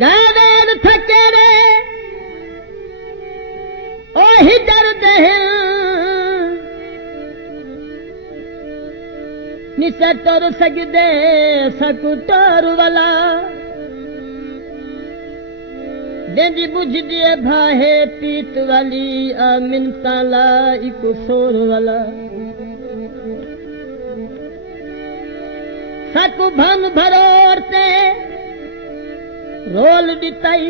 गावेर थके रे ओ हिजर दहिल निसे टोर सगदे सकु टोर वाला देंदी बुझदी भाहे पीत वाली आमिन ताला इको सोर वाला सकु भन भरोरते रोल दिताई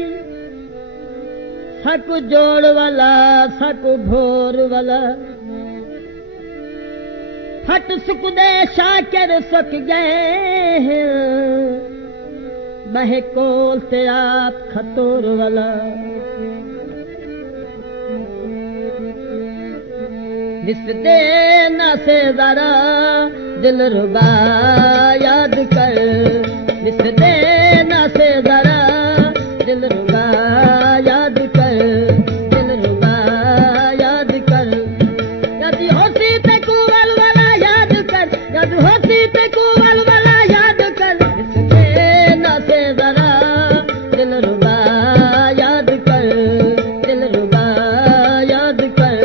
सकु जोड़ वाला सकु भोर वाला फट सुकदे शाकर सुक गए बहे कोल ते आप खतोर वाला दिसते नसे जरा दिल रुबा याद कर दिसते नसे जरा दिल रुबा याद कर दिल रुबा याद कर यदि होती ते कुवल वाला याद कर यदि होती ते कुवल वाला याद कर दिसते नसे जरा दिल रुबा याद कर दिल रुबा याद कर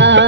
सकता